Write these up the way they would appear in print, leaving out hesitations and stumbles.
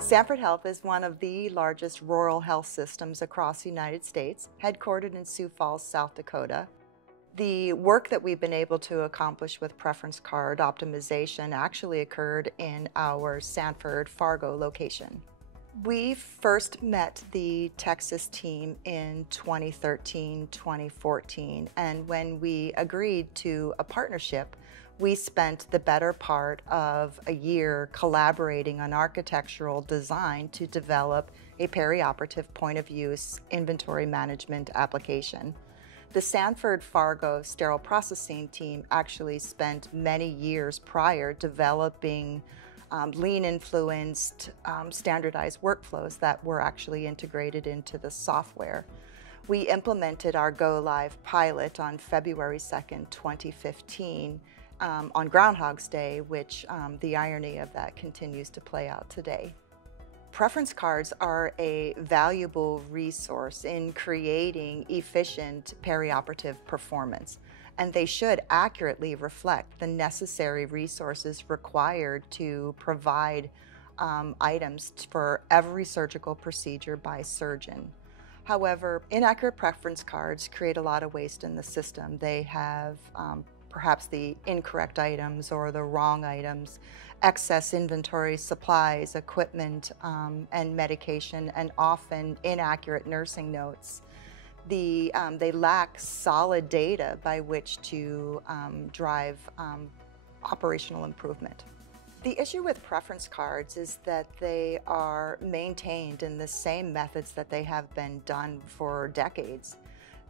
Sanford Health is one of the largest rural health systems across the United States, headquartered in Sioux Falls, South Dakota. The work that we've been able to accomplish with preference card optimization actually occurred in our Sanford Fargo location. We first met the Texas team in 2013-2014, and when we agreed to a partnership, we spent the better part of a year collaborating on architectural design to develop a perioperative point-of-use inventory management application. The Sanford Fargo sterile processing team actually spent many years prior developing lean-influenced standardized workflows that were actually integrated into the software. We implemented our go-live pilot on February 2nd, 2015, on Groundhog's Day, which the irony of that continues to play out today. Preference cards are a valuable resource in creating efficient perioperative performance, and they should accurately reflect the necessary resources required to provide items for every surgical procedure by surgeon. However, inaccurate preference cards create a lot of waste in the system. They have perhaps the incorrect items or the wrong items, excess inventory, supplies, equipment, and medication, and often inaccurate nursing notes. They lack solid data by which to drive operational improvement. The issue with preference cards is that they are maintained in the same methods that they have been done for decades.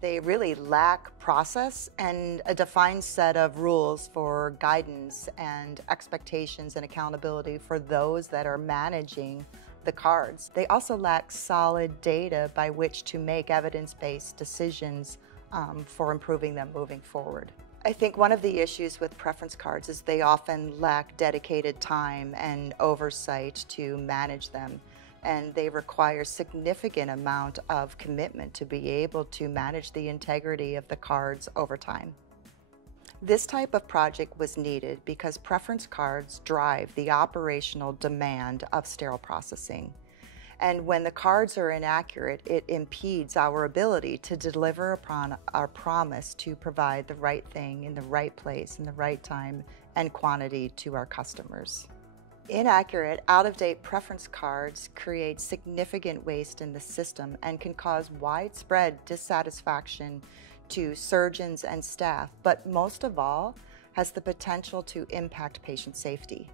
They really lack process and a defined set of rules for guidance and expectations and accountability for those that are managing the cards. They also lack solid data by which to make evidence-based decisions for improving them moving forward. I think one of the issues with preference cards is they often lack dedicated time and oversight to manage them, and they require significant amount of commitment to be able to manage the integrity of the cards over time. This type of project was needed because preference cards drive the operational demand of sterile processing. And when the cards are inaccurate, it impedes our ability to deliver upon our promise to provide the right thing in the right place, in the right time and quantity to our customers. Inaccurate, out-of-date preference cards create significant waste in the system and can cause widespread dissatisfaction to surgeons and staff, but most of all, has the potential to impact patient safety.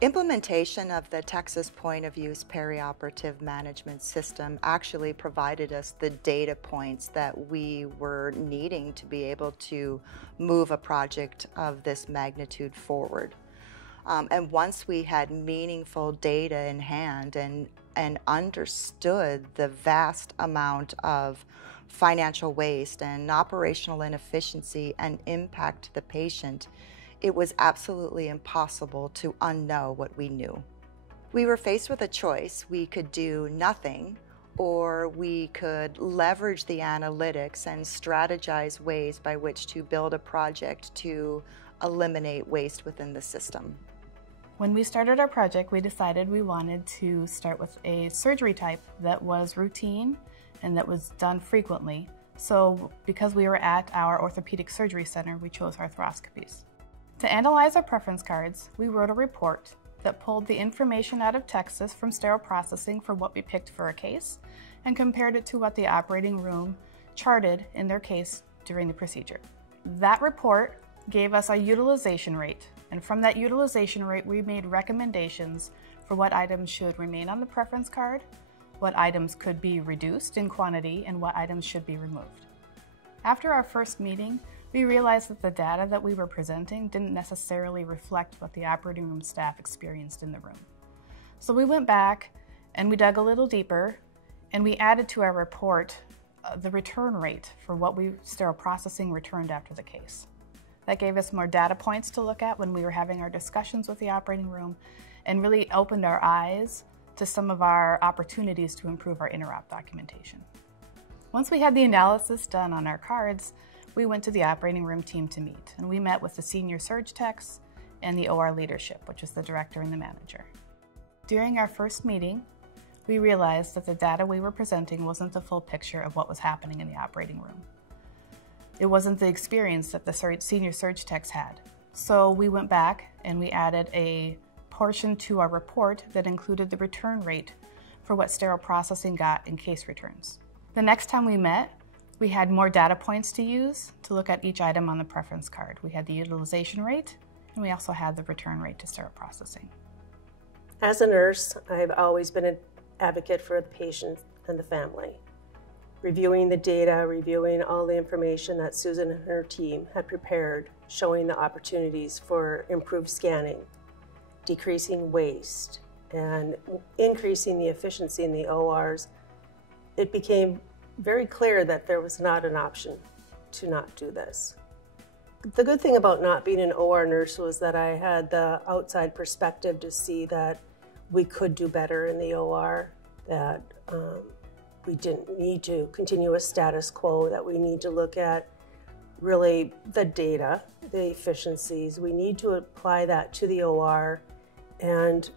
Implementation of the Texas point-of-use perioperative management system actually provided us the data points that we were needing to be able to move a project of this magnitude forward. And once we had meaningful data in hand and understood the vast amount of financial waste and operational inefficiency and impact to the patient, it was absolutely impossible to unknow what we knew. We were faced with a choice. We could do nothing, or we could leverage the analytics and strategize ways by which to build a project to eliminate waste within the system. When we started our project, we decided we wanted to start with a surgery type that was routine and that was done frequently. So because we were at our orthopedic surgery center, we chose arthroscopies. To analyze our preference cards, we wrote a report that pulled the information out of Texas from sterile processing for what we picked for a case and compared it to what the operating room charted in their case during the procedure. That report gave us a utilization rate, and from that utilization rate, we made recommendations for what items should remain on the preference card, what items could be reduced in quantity, and what items should be removed. After our first meeting, we realized that the data that we were presenting didn't necessarily reflect what the operating room staff experienced in the room. So we went back and we dug a little deeper and we added to our report the return rate for what sterile processing returned after the case. That gave us more data points to look at when we were having our discussions with the operating room and really opened our eyes to some of our opportunities to improve our interop documentation. Once we had the analysis done on our cards, we went to the operating room team to meet, and we met with the senior surg techs and the OR leadership, which is the director and the manager. During our first meeting, we realized that the data we were presenting wasn't the full picture of what was happening in the operating room. It wasn't the experience that the senior surge techs had. So we went back and we added a portion to our report that included the return rate for what sterile processing got in case returns. The next time we met, we had more data points to use to look at each item on the preference card. We had the utilization rate, and we also had the return rate to sterile processing. As a nurse, I've always been an advocate for the patient and the family. Reviewing the data, reviewing all the information that Susan and her team had prepared, showing the opportunities for improved scanning, decreasing waste, and increasing the efficiency in the ORs, it became very clear that there was not an option to not do this. The good thing about not being an OR nurse was that I had the outside perspective to see that we could do better in the OR, that we didn't need to continue a status quo, that we need to look at really the data, the efficiencies. We need to apply that to the OR and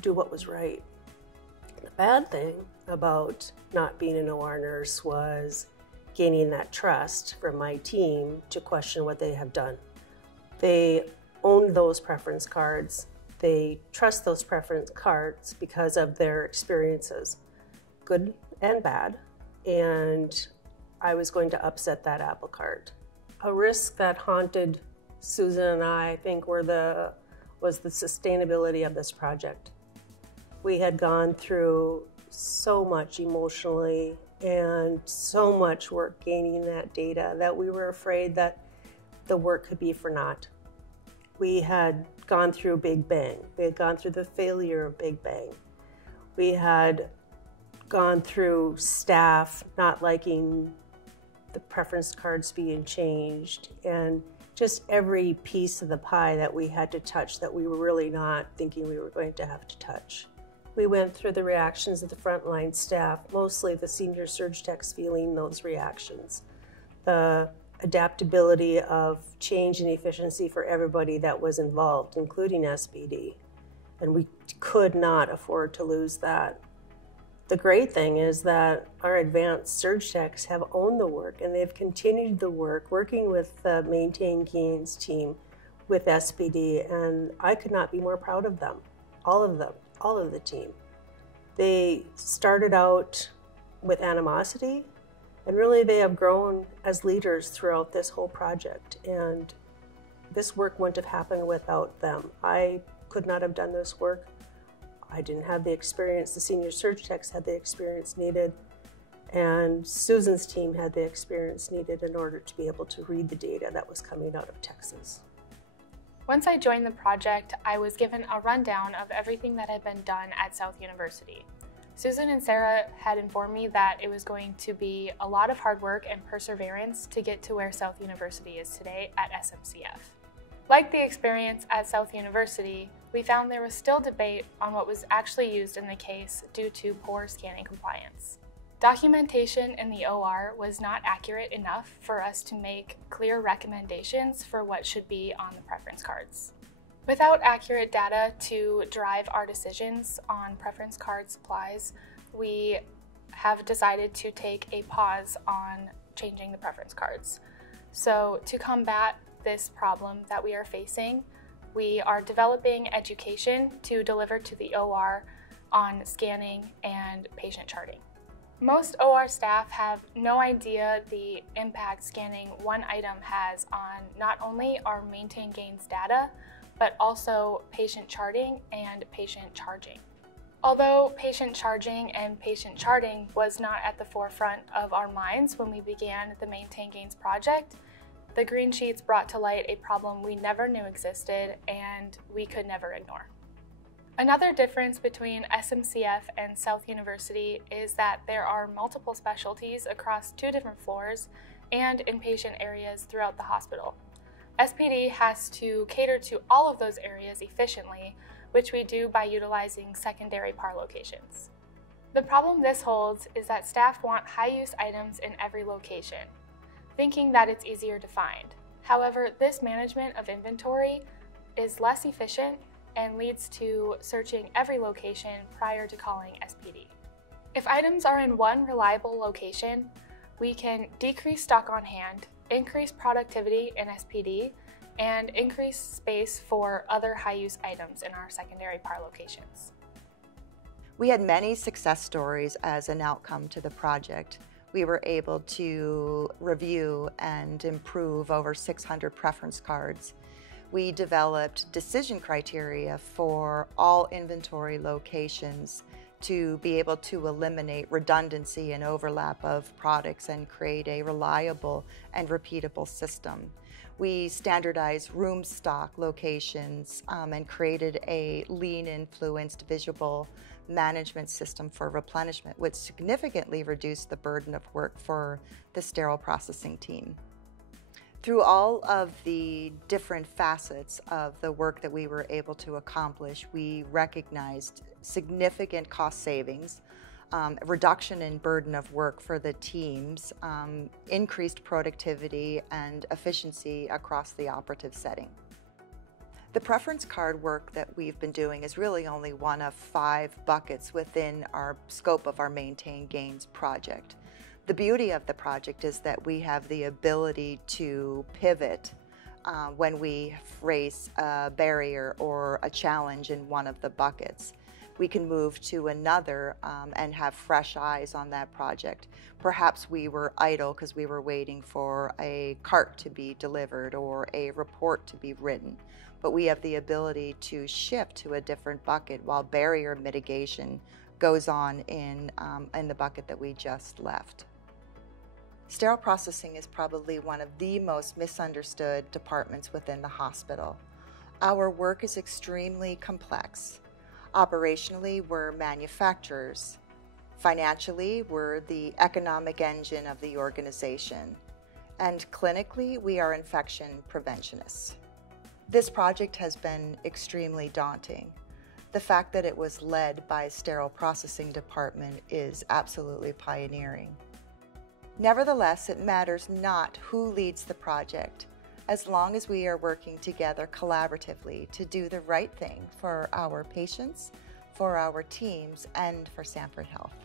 do what was right. The bad thing about not being an OR nurse was gaining that trust from my team to question what they have done. They own those preference cards. They trust those preference cards because of their experiences, good and bad, and I was going to upset that apple cart. A risk that haunted Susan and I think was the sustainability of this project. We had gone through so much emotionally and so much work gaining that data that we were afraid that the work could be for naught. We had gone through Big Bang. We had gone through the failure of Big Bang. We had gone through staff not liking the preference cards being changed, and just every piece of the pie that we had to touch that we were really not thinking we were going to have to touch. We went through the reactions of the frontline staff, mostly the senior surge techs feeling those reactions. The adaptability of change and efficiency for everybody that was involved, including SPD. And we could not afford to lose that. The great thing is that our advanced surge techs have owned the work, and they've continued the work, working with the Maintain Gains team with SPD, and I could not be more proud of them, all of the team. They started out with animosity, and really they have grown as leaders throughout this whole project, and this work wouldn't have happened without them. I could not have done this work. I didn't have the experience. The senior surge techs had the experience needed, and Susan's team had the experience needed in order to be able to read the data that was coming out of Texas. Once I joined the project, I was given a rundown of everything that had been done at South University. Susan and Sarah had informed me that it was going to be a lot of hard work and perseverance to get to where South University is today at SMCF. Like the experience at South University, we found there was still debate on what was actually used in the case due to poor scanning compliance. Documentation in the OR was not accurate enough for us to make clear recommendations for what should be on the preference cards. Without accurate data to drive our decisions on preference card supplies, we have decided to take a pause on changing the preference cards. So to combat this problem that we are facing, we are developing education to deliver to the OR on scanning and patient charting. Most OR staff have no idea the impact scanning one item has on not only our Maintain Gains data, but also patient charting and patient charging. Although patient charging and patient charting was not at the forefront of our minds when we began the Maintain Gains project, the green sheets brought to light a problem we never knew existed and we could never ignore. Another difference between SMCF and South University is that there are multiple specialties across 2 different floors and inpatient areas throughout the hospital. SPD has to cater to all of those areas efficiently, which we do by utilizing secondary PAR locations. The problem this holds is that staff want high-use items in every location, thinking that it's easier to find. However, this management of inventory is less efficient and leads to searching every location prior to calling SPD. If items are in one reliable location, we can decrease stock on hand, increase productivity in SPD, and increase space for other high-use items in our secondary PAR locations. We had many success stories as an outcome to the project. We were able to review and improve over 600 preference cards. We developed decision criteria for all inventory locations to be able to eliminate redundancy and overlap of products and create a reliable and repeatable system. We standardized room stock locations and created a lean-influenced visual management system for replenishment, which significantly reduced the burden of work for the sterile processing team. Through all of the different facets of the work that we were able to accomplish, we recognized significant cost savings, reduction in burden of work for the teams, increased productivity and efficiency across the operative setting. The preference card work that we've been doing is really only one of 5 buckets within our scope of our Maintain Gains project. The beauty of the project is that we have the ability to pivot when we face a barrier or a challenge in one of the buckets. We can move to another and have fresh eyes on that project. Perhaps we were idle because we were waiting for a cart to be delivered or a report to be written, but we have the ability to shift to a different bucket while barrier mitigation goes on in the bucket that we just left. Sterile processing is probably one of the most misunderstood departments within the hospital. Our work is extremely complex. Operationally, we're manufacturers. Financially, we're the economic engine of the organization. And clinically, we are infection preventionists. This project has been extremely daunting. The fact that it was led by a sterile processing department is absolutely pioneering. Nevertheless, it matters not who leads the project, as long as we are working together collaboratively to do the right thing for our patients, for our teams, and for Sanford Health.